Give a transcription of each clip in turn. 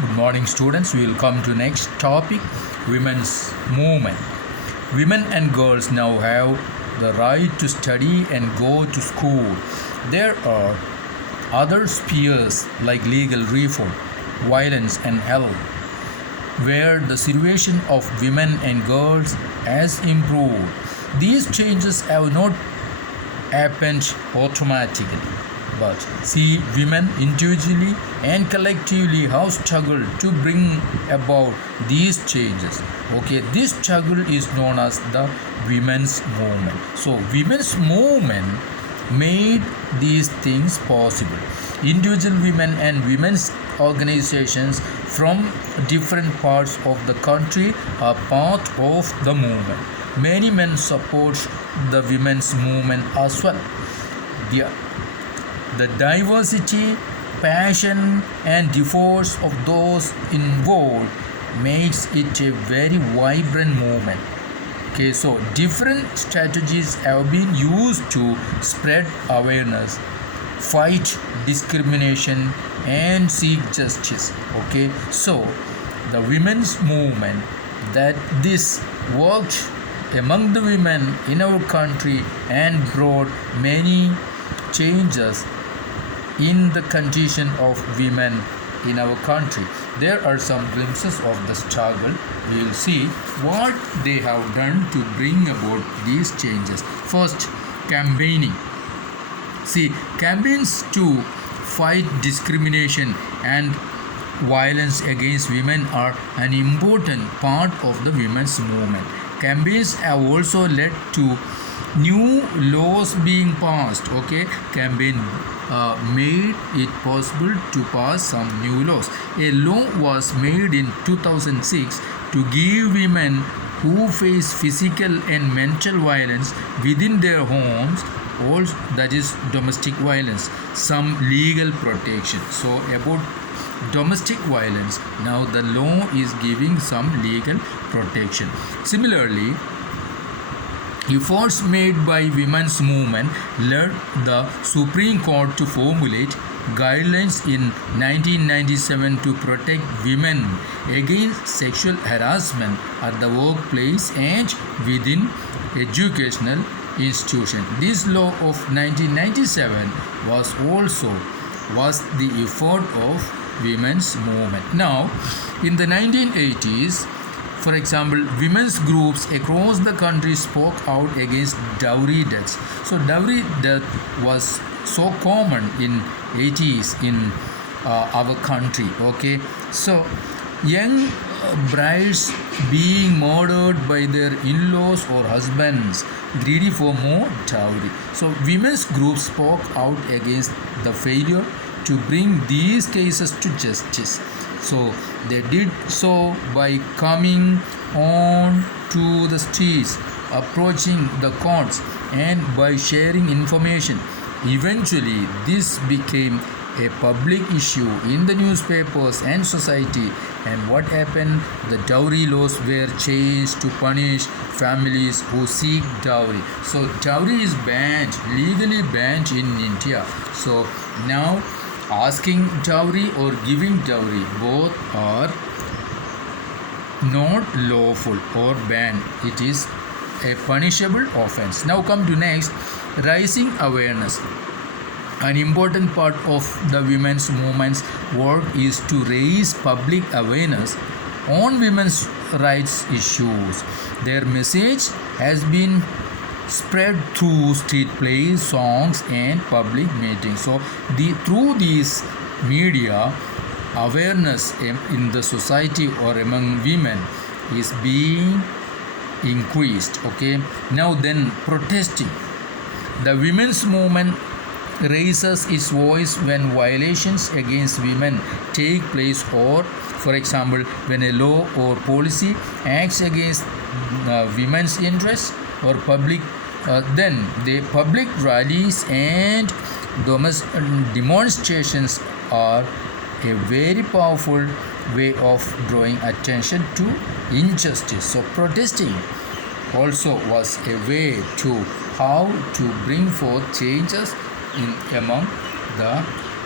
Good morning, students. We will come to next topic, women's movement. Women and girls now have the right to study and go to school. There are other spheres like legal reform, violence, and health, where the situation of women and girls has improved. These changes have not happened automatically. But see, women individually and collectively have struggled to bring about these changes. Okay, this struggle is known as the women's movement. So, women's movement made these things possible. Individual women and women's organizations from different parts of the country are part of the movement. Many men support the women's movement as well. The diversity, passion, and efforts of those involved makes it a very vibrant movement. Okay, so different strategies have been used to spread awareness, fight discrimination, and seek justice. Okay, so the women's movement that this worked among the women in our country and brought many changes in the condition of women in our country. There are some glimpses of the struggle. We will see what they have done to bring about these changes. First, campaigning. See, campaigns to fight discrimination and violence against women are an important part of the women's movement. Campaigns have also led to new laws being passed. Okay, campaign made it possible to pass some new laws. A law was made in 2006 to give women who face physical and mental violence within their homes, also, that is domestic violence, some legal protection. So about domestic violence, now the law is giving some legal protection. Similarly, efforts made by women's movement led the Supreme Court to formulate guidelines in 1997 to protect women against sexual harassment at the workplace and within educational institutions. This law of 1997 was the effort of women's movement. Now, in the 1980s, for example, women's groups across the country spoke out against dowry deaths. So dowry death was so common in 80s in our country. Okay, so young brides being murdered by their in-laws or husbands greedy for more dowry. So women's groups spoke out against the failure to bring these cases to justice. So they did so by coming on to the streets, approaching the courts, and by sharing information. Eventually, this became a public issue in the newspapers and society. And what happened? The dowry laws were changed to punish families who seek dowry. So dowry is banned, legally banned in India. So now asking dowry or giving dowry, both are not lawful or banned. It is a punishable offense. Now come to next, raising awareness. An important part of the women's movement's work is to raise public awareness on women's rights issues. Their message has been spread through street plays, songs, and public meetings. So through these media, awareness in the society or among women is being increased. Okay, now then, protesting. The women's movement raises its voice when violations against women take place, or for example when a law or policy acts against women's interests or public. Then the public rallies and demonstrations are a very powerful way of drawing attention to injustice. So protesting also was a way to how to bring forth changes among the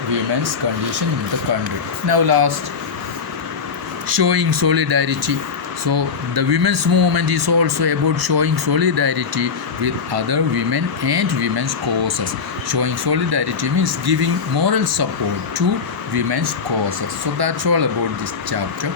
women's condition in the country. Now last, showing solidarity. So the women's movement is also about showing solidarity with other women and women's causes. Showing solidarity means giving moral support to women's causes. So that's all about this chapter.